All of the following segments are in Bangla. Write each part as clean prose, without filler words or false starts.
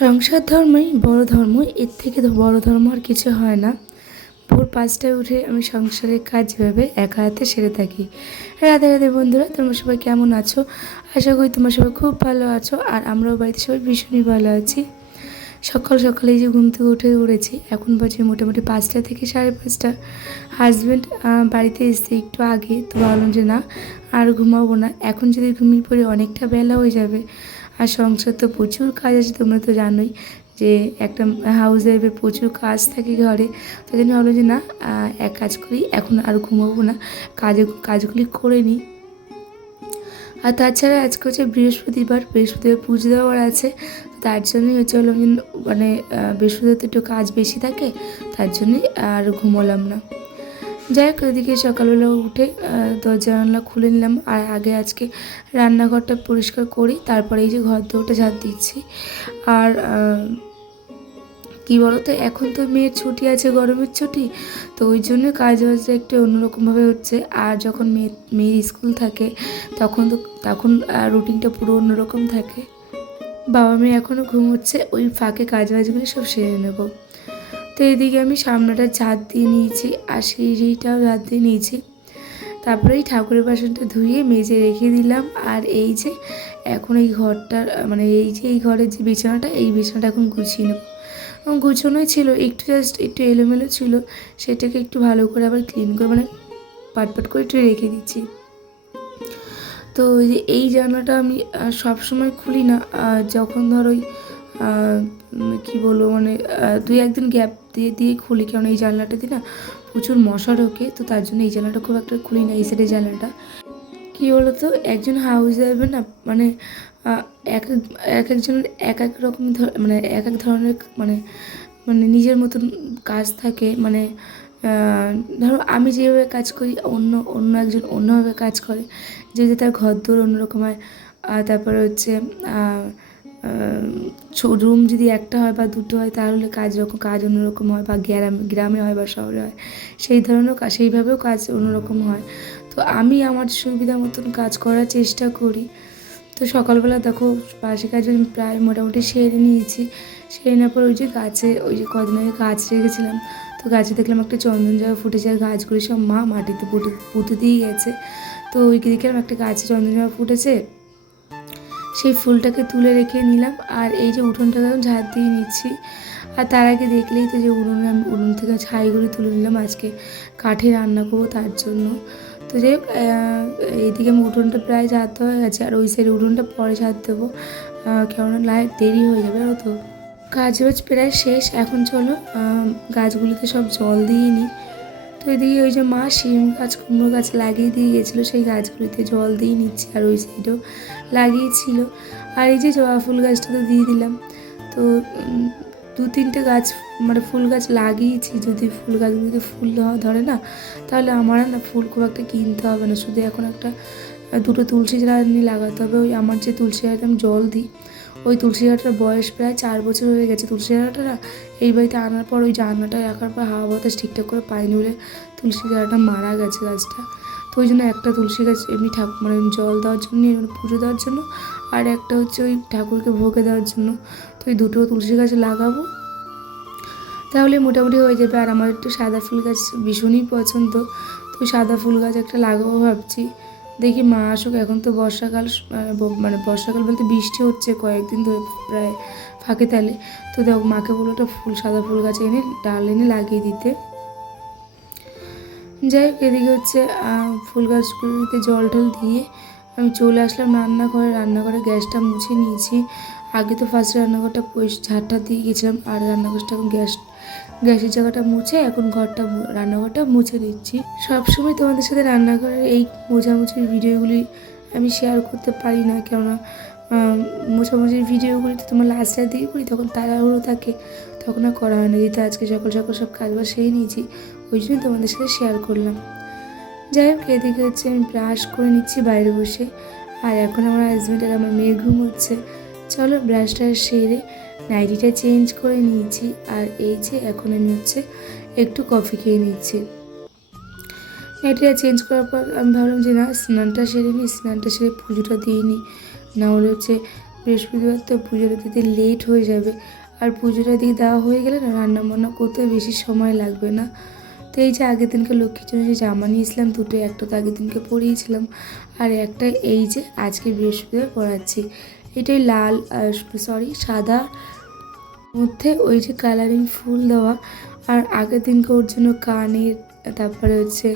সংসার ধর্মই বড় ধর্ম, এর থেকে বড় ধর্ম আর কিছু হয় না। ভোর 5টায় উঠে আমি সংসারের কাজ ভেবে একা হাতে সেরে থাকি। রাধে রাধে বন্ধুরা, তোমরা সবাই কেমন আছো? আশা করি তোমরা সবাই খুব ভালো আছো, আর আমরাও বাড়িতে সবাই ভীষণই ভালো আছি। সকাল সকালে এই যে ঘুম থেকে উঠে পড়েছি, এখন বাজে মোটামুটি 5টা থেকে 5:30। হাজব্যান্ড বাড়িতে এসছে একটু আগে, তো ভাবলাম যে না আর ঘুমাবো না, এখন যদি ঘুমিয়ে পড়ে অনেকটা বেলা হয়ে যাবে। আর সংসার তো প্রচুর কাজ আছে, তোমরা তো জানোই যে একটা হাউস ওয়াইফের প্রচুর কাজ থাকে ঘরে। তাই জন্য ভাবলাম যে না এক কাজ করি, এখন আর ঘুমাবো না, কাজগুলি করে নিই। আর তাছাড়া আজকে হচ্ছে বৃহস্পতিবার পুজো দেওয়ার আছে, তার জন্যই হচ্ছে হলো মানে বৃহস্পতিবার তো একটু কাজ বেশি থাকে, তার জন্যই আর ঘুমোলাম না। যাই হোক, ওইদিকে সকালবেলা উঠে দরজা জানলা খুলে নিলাম, আর আগে আজকে রান্নাঘরটা পরিষ্কার করি, তারপরে এই যে ঘর দোরটা ঝাড় দিচ্ছি। আর কী বলো তো, এখন তো মেয়ের ছুটি আছে, গরমের ছুটি, তো ওই জন্য কাজ বাজটা একটু অন্যরকমভাবে হচ্ছে। আর যখন মেয়ের স্কুল থাকে তখন রুটিনটা পুরো অন্যরকম থাকে। বাবা মেয়ে এখনও ঘুমোচ্ছে, ওই ফাঁকে কাজ বাজগুলি সব সেরে নেব। তো এদিকে আমি সামনেটা ঝাঁট দিয়ে নিয়েছি, আর সিঁড়িটাও ঝাঁট দিয়ে নিয়েছি। তারপরে এই ঠাকুরের বাসনটা ধুয়ে মেজে রেখে দিলাম। আর এই যে এখন এই ঘরটার মানে এই ঘরের যে বিছানাটা, এই বিছানাটা এখন গুছিয়ে নেব। গুছানোই ছিল, একটু এলোমেলো ছিল, সেটাকে একটু ভালো করে আবার ক্লিন করে মানে পাটপাট করে একটু রেখে দিচ্ছি। তো এই জানলাটা আমি সবসময় খুলি না, যখন ধরো কী বলবো মানে 2-1 দিন গ্যাপ দিয়ে দিয়ে খুলি, কারণ এই জানলাটা দিয়ে না প্রচুর মশা ঢোকে, তো তার জন্য এই জানলাটা খুব একটা খুলি না, এই সাইডের জানলাটা। কী বলো তো, একজন হাউস ওয়াইফে না মানে একজনের এক এক রকম মানে এক এক ধরনের মানে মানে নিজের মতন কাজ থাকে। মানে ধরো আমি যেভাবে কাজ করি, অন্য একজন অন্যভাবে কাজ করে, যদি তার ঘরদোর অন্যরকম হয়। তারপরে হচ্ছে রুম যদি একটা হয় বা দুটো হয়, তাহলে কাজ অন্যরকম হয়, বা গ্রামে হয় বা শহরে হয়, সেইভাবেও কাজ অন্যরকম হয়। তো আমি আমার সুবিধা মতন কাজ করার চেষ্টা করি। তো সকালবেলা দেখো বাসি কাজ আমি প্রায় মোটামুটি সেরে নিয়েছি। সেরে নেওয়ার পর ওই যে কদিন আগে গাছ রেখেছিলাম, তো গাছে দেখলাম একটা চন্দন জবা ফুটেছে, আর গাছগুলি সব মা মাটিতে পুঁতে দিয়ে গেছে। তো ওই দেখলাম একটা গাছে চন্দন জবা ফুটেছে, সেই ফুলটাকে তুলে রেখে নিলাম। আর এই যে উঠোনটাকে এখন ঝাড় দিয়ে নিচ্ছি। আর তার আগে দেখলেই তো যে উনুন থেকে ছাইগুলি তুলে নিলাম, আজকে কাঠে রান্না করবো তার জন্য। তো যাই হোক, এইদিকে আমি উঠোনটা প্রায় ঝাড়তে হয়ে গেছে, আর ওই সাইডে উঠোনটা পরে ঝাড় দেবো, কেননা দেরি হয়ে যাবে। তো কাজ বাজ প্রায় শেষ, এখন চলো গাছগুলিতে সব জল দিয়ে নিই। তো এদিকে ওই যে মা শিম গাছ কুমড়ো গাছ লাগিয়ে দিয়ে গেছিলো, সেই গাছগুলিতে জল দিয়ে নিচ্ছি, আর ওই সাইডেও লাগিয়েছিল। আর এই যে জবা ফুল গাছটা তো দিয়ে দিলাম। তো 2-3টে গাছ মানে ফুল গাছ লাগিয়েছি, যদি ফুল গাছগুলিতে ফুল ধরে না, তাহলে আমার না ফুল খুব একটা কিনতে হবে না, শুধু এখন দুটো তুলসী চারা নিয়ে লাগাতে হবে। ওই আমার যে তুলসী চারাতে আমি জল দিই, ওই তুলসী চারাটার বয়স প্রায় 4 বছর হয়ে গেছে। তুলসী চারাটা এই বাড়িতে আনার পর ওই জানলাটা রাখার পর হাওয়া বাতাস ঠিকঠাক করে পাইনি বলে তুলসী চারাটা মারা গেছে গাছটা। তো ওই জন্য একটা তুলসী গাছ এমনি মানে জল দেওয়ার জন্য, মানে পুজো দেওয়ার জন্য, আর একটা হচ্ছে ওই ঠাকুরকে ভোগে দেওয়ার জন্য। তো ওই দুটো তুলসী গাছ লাগাবো, তাহলে মোটামুটি হয়ে যাবে। আর আমার একটু সাদা ফুল গাছ ভীষণই পছন্দ, তো সাদা ফুল গাছ একটা লাগাবো ভাবছি। দেখি মা আসুক, এখন তো বর্ষাকাল, মানে বর্ষাকাল বলতে বৃষ্টি হচ্ছে কয়েকদিন ধরে প্রায় ফাঁকে তালে। তো দেখো মাকে বলো একটা সাদা ফুল গাছ এনে ডাল এনে লাগিয়ে দিতে। যাই হোক, এদিকে হচ্ছে ফুল গাছগুলিতে জল টল দিয়ে আমি চলে আসলাম রান্নাঘরে গ্যাসটা মুছে নিয়েছি। আগে তো ফার্স্টে রান্নাঘরটা ঝাড়টা দিয়ে গেছিলাম, আর রান্নাঘরটা এখন গ্যাসের জায়গাটা মুছে এখন রান্নাঘরটা মুছে দিচ্ছি। সবসময় তোমাদের সাথে রান্নাঘরের এই মোছামুছির ভিডিওগুলি আমি শেয়ার করতে পারি না, কেননা মোছামুছির ভিডিও করি তো তোমার লাস্টের দিকে করি, তখন তাড়াহুড়ো থাকে, তখন আর করা হয় না। যেহেতু আজকে সকাল সকাল সব কাজবাজ সেরে নিয়েছি, ওই জন্য তোমাদের সাথে শেয়ার করলাম। যাই হোক, এদিকে হচ্ছে আমি ব্রাশ করে নিচ্ছি বাইরে বসে, আর এখন আমার হাজব্যান্ড আর আমার মেয়ে ঘুম হচ্ছে। চলো ব্রাশটা সেরে নাইটিটা চেঞ্জ করে নিয়েছি, আর এই যে এখন আমি হচ্ছে একটু কফি খেয়ে নিচ্ছি। নাইটিটা চেঞ্জ করার পর আমি ভাবলাম যে না, স্নানটা সেরে নিই, স্নানটা সেরে পুজোটা দিয়ে নিই, না হলে হচ্ছে বৃহস্পতিবার তো পুজোটা দিতে লেট হয়ে যাবে, আর পুজোটা দিয়ে দেওয়া হয়ে গেলে না রান্না বান্না করতে বেশি সময় লাগবে না। তো এই যে আগের দিনকে লক্ষ্মীর জন্য যে জামা নিয়েছিলাম দুটো, একটা তো আগের দিনকে পরিয়েছিলাম, আর একটা এই যে আজকে বৃহস্পতিবার পরাচ্ছি। এটাই লাল, সাদা মধ্যে ওই যে কালারিং ফুল দেওয়া। আর আগের দিনকে ওর জন্য কানের, তারপরে হচ্ছে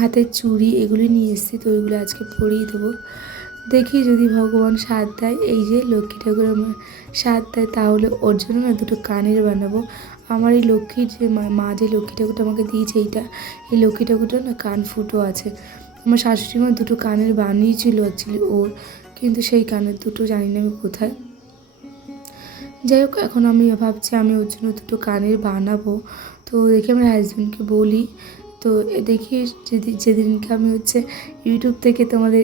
হাতের চুড়ি, এগুলি নিয়ে এসেছি, তো ওইগুলো আজকে পরিয়ে দেবো। দেখি যদি ভগবান সাথ দেয়, এই যে লক্ষ্মী ঠাকুর আমার সাথ দেয়, তাহলে ওর জন্য না দুটো কানের বানাবো। আমার এই লক্ষ্মীর যে মা যে লক্ষ্মী ঠাকুরটা আমাকে দিয়েছে, এই লক্ষ্মী ঠাকুরটা না কান ফুটো আছে। আমার শাশুড়ি মা দুটো কানের বানিয়েছিল অ্যাকচুয়ালি ওর, কিন্তু সেই কানের দুটো জানি না আমি কোথায়। যাই হোক, এখন আমি ভাবছি আমি ওর জন্য দুটো কানের বানাবো। তো দেখি আমার হাজব্যান্ডকে বলি, তো দেখি যেদিনকে আমি হচ্ছে ইউটিউব থেকে তোমাদের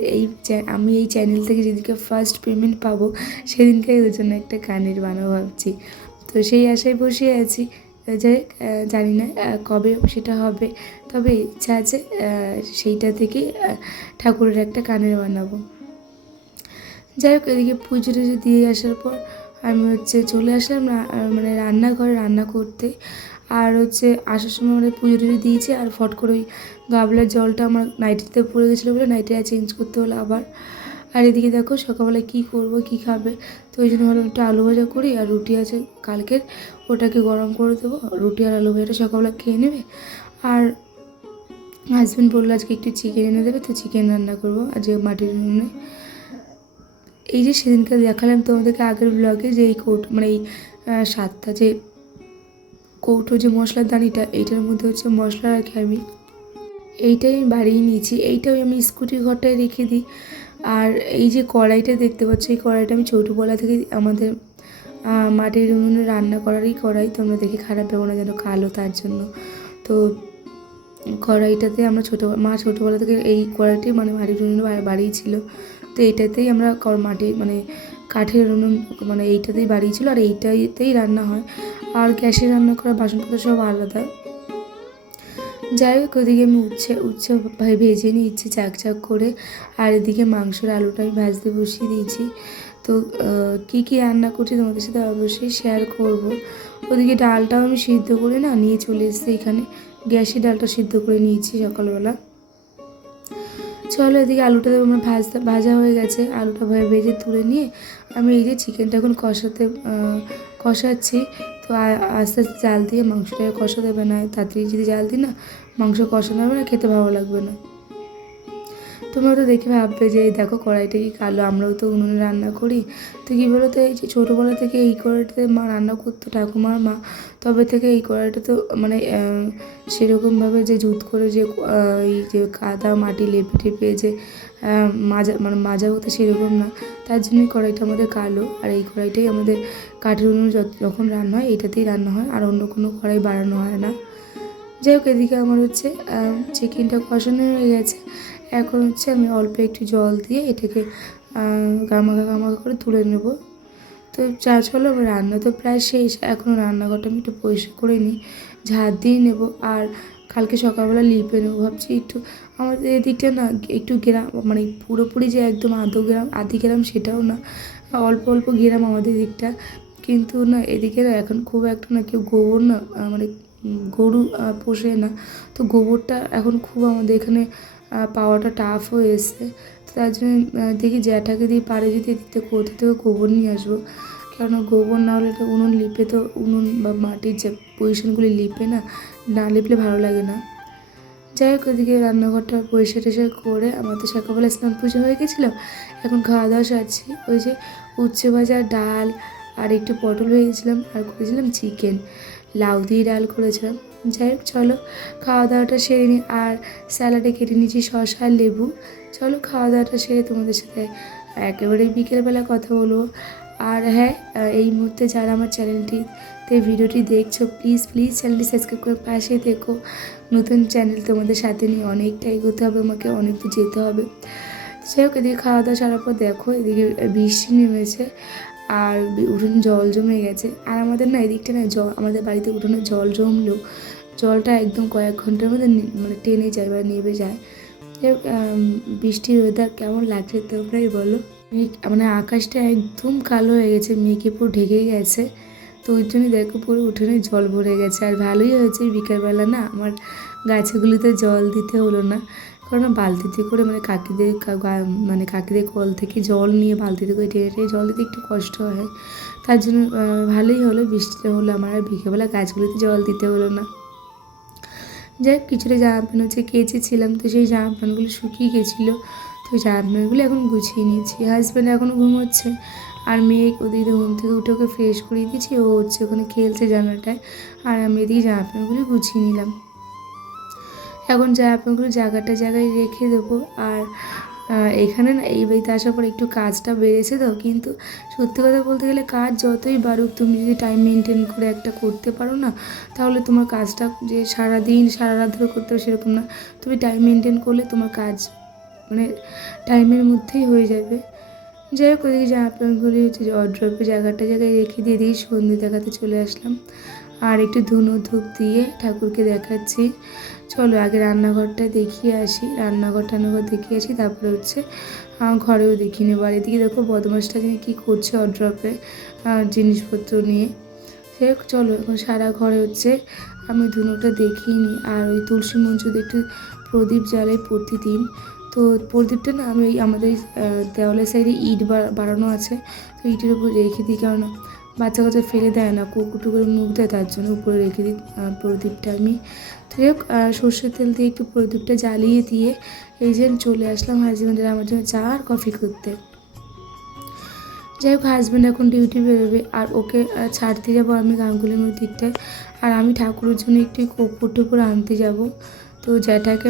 আমি এই চ্যানেল থেকে যেদিনকে ফার্স্ট পেমেন্ট পাবো, সেদিনকে ওর জন্য একটা কানের বানাবো ভাবছি। তো সেই আশায় বসে আছি। যাই হোক, জানি না কবে সেটা হবে, তবে ইচ্ছা আছে সেইটা থেকে ঠাকুরের একটা কানের বানাবো। যাই হোক, এদিকে পুজো টুজো দিয়ে আসার পর আমি হচ্ছে চলে আসলাম মানে রান্নাঘরে রান্না করতে। আর হচ্ছে আসার সময় মানে পুজো টুজো দিয়েছি, আর ফট করে ওই গাবলার জলটা আমার নাইটিতে পড়ে গেছিলো বলে নাইটিটা চেঞ্জ করতে হলো আবার। আর এদিকে দেখো সকালবেলা কী করবো, কী খাবে, তো ওই জন্য ভাবলাম একটু আলু ভাজা করি, আর রুটি আছে কালকের, ওটাকে গরম করে দেবো, রুটি আর আলু ভাজাটা সকালবেলা খেয়ে নেবে। আর হাজব্যান্ড বললো আজকে একটু চিকেন এনে দেবে, তো চিকেন রান্না করবো আজকে মাটির উনুনে। এই যে সেদিনকে দেখালাম তোমাদেরকে আগের ব্লগে, যে এই কৌটো মানে এই 7টা যে কৌটো যে মশলার দানিটা, এইটার মধ্যে হচ্ছে মশলা রাখি আমি, এইটাই আমি বাড়িয়ে নিয়েছি, এইটাও আমি স্কুটির ঘরটায় রেখে দিই। আর এই যে কড়াইটা দেখতে পাচ্ছ, এই কড়াইটা আমি ছোটোবেলা থেকে আমাদের মাটির উনুনে রান্না করারই কড়াই, তোমরা দেখে খারাপ ভেবো না যেন কালো, তার জন্য। তো কড়াইটাতে আমরা মা ছোটোবেলা থেকে এই কড়াইটি মানে মাটির উনুনে বাড়িয়েছিল, তো এইটাতেই আমরা মানে কাঠের উনুন মানে এইটাতেই বাড়িয়েছিল, আর এইটাতেই রান্না হয়। আর গ্যাসে রান্না করা বাসনপত্র সব আলাদা। যাই হোক, ওদিকে আমি উচ্ছে ভেজে নিচ্ছি চাক করে, আর এদিকে মাংসের আলুটা আমি ভাজতে বসিয়ে দিয়েছি। তো কী কী রান্না করছি তোমাদের সাথে অবশ্যই শেয়ার করব। ওদিকে ডালটাও আমি সিদ্ধ করে নিয়ে চলে এসেছি এখানে, গ্যাসে ডালটা সিদ্ধ করে নিয়েছি সকালবেলা। চলো, এদিকে আলুটা আমার ভাজা হয়ে গেছে, আলুটা ভেজে তুলে নিয়ে আমি এই যে চিকেনটা এখন কষাচ্ছি। তো আস্তে আস্তে জাল দিয়ে মাংসটাকে কষাতে হবে, না তাড়াতাড়ি যদি জাল দিই না মাংস কষানো হবে না, খেতে ভালো লাগবে না। তোমরা তো দেখে ভাববে যে এই দেখো কড়াইটা কি কালো, আমরাও তো উনুনে রান্না করি। তো কী বলো তো, এই যে ছোটোবেলা থেকে এই কড়াইটাতে মা রান্না করতো, ঠাকুমার মা, তবে থেকে এই কড়াইটা তো মানে সেরকমভাবে যে জুত করে যে এই যে কাদা মাটি লেপে টেপে যে মাজা হতো সেরকম না, তার জন্যই কড়াইটা আমাদের কালো। আর এই কড়াইটাই আমাদের কাঠের উনুনে যখন রান্না হয় এটাতেই রান্না হয়, আর অন্য কোনো কড়াই বাড়ানো হয় না। যাই হোক, এদিকে আমার হচ্ছে চিকেনটা কষানো হয়ে গেছে। এখন হচ্ছে আমি অল্প একটু জল দিয়ে এটাকে গামাখা করে তুলে নেব। তো চলো, রান্না তো প্রায় শেষ, এখনও রান্নাঘরটা আমি একটু পরিষ্কার করে নিই, ঝাড় দিয়ে নেব, আর কালকে সকালবেলা লিপে নেবো ভাবছি। একটু আমাদের এদিকটা না একটু গ্রাম, মানে পুরোপুরি যে একদম আধি গ্রাম সেটাও না, অল্প অল্প গ্রাম আমাদের দিকটা, কিন্তু না এদিকে না এখন খুব একটা না কেউ গোবর না মানে গরু পোষে না, তো গোবরটা এখন খুব আমাদের এখানে পাওয়াটা টাফ হয়ে এসছে। তো তার জন্য দেখি জ্যাঠাকে দিয়ে পারে যদি এদিকে কোথা থেকে গোবর নিয়ে আসবো, কেননা গোবর না হলে এটা উনুন লিপে, তো উনুন বা মাটির যে পজিশনগুলি লিপে না লিপলে ভালো লাগে না। যাই হোক, ওদিকে রান্নাঘরটা পরিষ্কার করে আমার তো সকালবেলা স্নান পুজো হয়ে গেছিলো, এখন খাওয়া দাওয়া সারছি। ওই যে উচ্ছে ভাজা, ডাল, আর একটু পটল ভেজেছিলাম, আর করেছিলাম চিকেন, লাউ দিয়ে ডাল করেছিলাম। যাই হোক, চলো খাওয়া দাওয়াটা সেরে নিই, আর স্যালাডে কেটে নিয়েছি শসা আর লেবু। চলো খাওয়া দাওয়াটা সেরে তোমাদের সাথে একেবারে বিকেলবেলা কথা বলবো। আর হ্যাঁ, এই মুহূর্তে যারা আমার চ্যানেলটিতে ভিডিওটি দেখছো, প্লিজ প্লিজ চ্যানেলটি সাবস্ক্রাইব করে পাশে থেকো। নতুন চ্যানেল তোমাদের সাথে নিয়ে অনেকটা এগোতে হবে, আমাকে অনেক দূর যেতে হবে। যাই হোক, এদিকে খাওয়া দাওয়া সারার পর দেখো এদিকে বৃষ্টি নেমেছে আর উঠোনে জল জমে গেছে। আর আমাদের না এদিকটা না আমাদের বাড়িতে উঠোনে জল জমলেও জলটা একদম কয়েক ঘন্টার মধ্যে মানে টেনে যায় বা নেমে যায়। যাই হোক, বৃষ্টির ওয়েদার কেমন লাগছে তোমরাই বলো। মানে আকাশটা একদম কালো হয়ে গেছে, মেঘে পুরো ঢেকে গেছে। তো ওই জন্যই দেখো পুরো উঠোনে জল ভরে গেছে। আর ভালোই হয়েছে বিকালবেলা না আমার গাছগুলিতে জল দিতে হলো না, কারণ বালতিতে করে মানে কাকিদের কল থেকে জল নিয়ে বালতিতে করে টেনে টেনে জল দিতে একটু কষ্ট হয়। তার জন্য ভালোই হলো বৃষ্টিটা হলো, আমার আর বিকেলবেলা গাছগুলিতে জল দিতে হলো না। যাই হোক, কিছুটা জামা প্যান্ট হচ্ছে কেচেছিলাম, তো সেই জামা প্যান্টগুলো শুকিয়ে গেছিলো। তো জামা প্যান্টগুলো এখন গুছিয়ে নিয়েছি। হাজব্যান্ড এখনও ঘুমোচ্ছে আর মেয়ে ওদিকে ঘুম থেকে উঠে ওকে ফ্রেশ করিয়ে দিয়েছি, ও হচ্ছে ওখানে খেলছে জানালাটায়। আর আমি এদিকে জামা প্যান্টগুলো গুছিয়ে নিলাম। এখন জামা প্যান্টগুলো জায়গায় রেখে দেবো। আর এখানে না এই বাড়িতে আসার পর একটু কাজটা বেড়েছে তো, কিন্তু সত্যি কথা বলতে গেলে কাজ যতই বাড়ুক, তুমি যদি টাইম মেনটেন করে একটা করতে পারো না, তাহলে তোমার কাজটা যে সারাদিন সারা রাত ধরে করতে হবে সেরকম না। তুমি টাইম মেনটেন করলে তোমার কাজ মানে টাইমের মধ্যেই হয়ে যাবে। যাই হোক, ওদিকে জামা প্যান্টগুলি হচ্ছে ওয়ারড্রপে জায়গায় রেখে দিয়ে সন্ধে দেখাতে চলে আসলাম। আর একটু ধুনো ধূপ দিয়ে ঠাকুরকে দেখাচ্ছি। চলো আগে রান্নাঘরটা দেখিয়ে আসি, রান্নাঘর দেখিয়ে আসি, তারপরে হচ্ছে ঘরেও দেখিয়ে নেবো। আর এদিকে দেখো বদমাসটা নিয়ে কী করছে ওয়ারড্রপে জিনিসপত্র নিয়ে। সে চলো এখন সারা ঘরে হচ্ছে আমি ধুনোটা দেখিয়ে নিই। আর ওই তুলসী মঞ্চতে একটু প্রদীপ জ্বালাই প্রতিদিন। তো প্রদীপটা না আমি আমাদের দেওয়ালের সাইডে ইট বাড়ানো আছে, তো ইটের উপর রেখে দিই, কারণ বাচ্চা কাচ্চা ফেলে দেয় না, কুকুর মুখ দেয়, তার জন্য উপরে রেখে দিই প্রদীপটা আমি। তো যাই হোক, সর্ষের তেল দিয়ে একটু প্রদীপটা জ্বালিয়ে দিয়ে এই যে চলে আসলাম হাজব্যান্ডের আমার জন্য চা আর কফি করতে। যাই হোক, হাজব্যান্ড এখন ডিউটি বেরোবে আর ওকে ছাড়তে যাবো আমি গাঙ্গুলির দিকটায়। আর আমি ঠাকুরের জন্য একটু কর্পূর টুপুর আনতে যাব। তো জ্যাঠাকে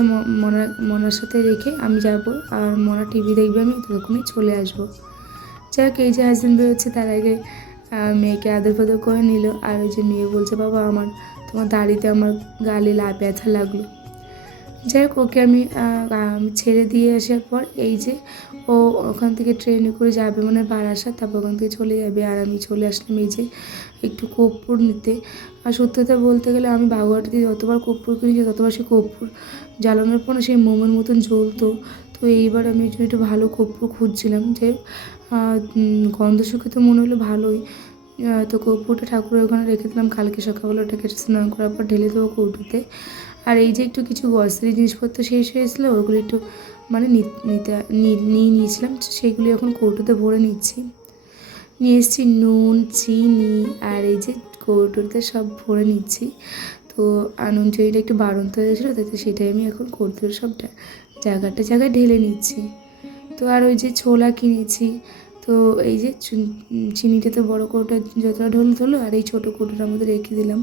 মনার সাথে রেখে আমি যাব, আর মনা টিভি দেখবে, আমি ততক্ষণই চলে আসবো। যাই হোক, এই যে হাজব্যান্ড বেরোচ্ছে তার আগে মেয়েকে আদর ফাদর করে নিল। আর ওই যে মেয়ে বলছে, বাবা তোমার দাড়িতে আমার গালে ব্যথা লাগলো। যাই হোক, ওকে আমি ছেড়ে দিয়ে আসার পর এই যে ও ওখান থেকে ট্রেনে করে যাবে মানে বারাসাত, তারপর ওখান থেকে চলে যাবে। আর আমি চলে আসলাম এই যে একটু কর্পূর নিতে। আর সত্যি কথা বলতে গেলে আমি বাগুয়াটিতে যতবার কর্পূর কিনেছি ততবার সে কর্পূর জ্বালানোর পর সেই মোমের মতন জ্বলতো। তো এইবার আমি একটু ভালো কর্পূর খুঁজছিলাম, যে গন্ধ শুকে তো মনে হলো ভালোই। তো কর্পূরটা ঠাকুরের ওখানে রেখে দিলাম, কালকে সকালবেলা ওটাকে স্নান করার পর ঢেলে দেবো কৌটোতে। আর এই যে একটু কিছু গ্রসারি জিনিসপত্র শেষ হয়েছিলো, ওগুলো একটু মানে নিয়ে নিয়েছিলাম, সেইগুলি এখন কৌটোতে ভরে নিচ্ছি। নিয়ে এসেছি নুন, চিনি, আর এই যে কৌটোতে সব ভরে নিচ্ছি। তো নুন চিনিটা একটু বাড়ন্ত হয়েছিলো, তাতে সেটাই আমি এখন কৌটোতে সব জায়গায় ঢেলে নিচ্ছি। তো আর ওই যে ছোলা কিনেছি, তো এই যে চিনিটাতে বড় কৌটো যতটা ঢোলো, আর এই ছোটো কৌটোটার মধ্যে রেখে দিলাম।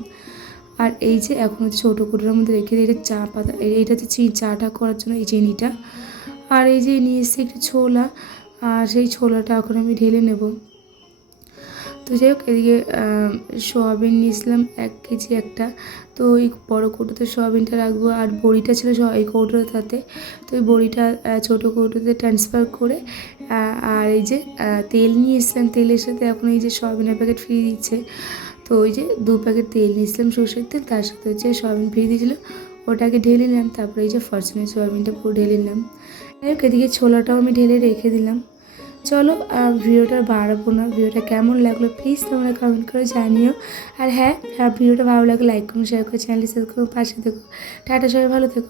আর এই যে এখন হচ্ছে ছোটো কৌটোর মধ্যে রেখে দিই, এটা চা পাতা, এটা হচ্ছে চাটা করার জন্য এই চিনিটা। আর এই যে নিয়ে এসেছি একটু ছোলা, আর সেই ছোলাটা এখন আমি ঢেলে নেব। তো যাই হোক, এদিকে সোয়াবিন নিয়েছিলাম 1 কেজি একটা, তো ওই বড়ো কৌটোতে সোয়াবিনটা রাখবো। আর বড়িটা ছিল এই কৌটোটাতে, তো ওই বড়িটা ছোটো কৌটোতে ট্রান্সফার করে আর এই যে তেল নিয়ে এসেছিলাম, তেলের সাথে এখন এই যে সোয়াবিনের প্যাকেট ফ্রি দিচ্ছে। তো ওই যে 2 প্যাকেট তেল নিয়েছিলাম সরষের তেল, তার সাথে হচ্ছে সোয়াবিন ফ্রি দিয়েছিলো, ওটাকে ঢেলে নিলাম। তারপরে এই যে ফরচুনের সোয়াবিনটা পুরো ঢেলে নিলাম। এদিকে ছোলাটাও আমি ঢেলে রেখে দিলাম। চলো ভিডিওটা বাড়াবো না, ভিডিওটা কেমন লাগলো প্লিজ তোমরা কমেন্ট করে জানিও। আর হ্যাঁ, ভিডিওটা ভালো লাগলে লাইক করুন, শেয়ার করে চ্যানেলটি সাবস্ক্রাইব করে পাশে থেকো। টাটা, সবাই ভালো থেকো।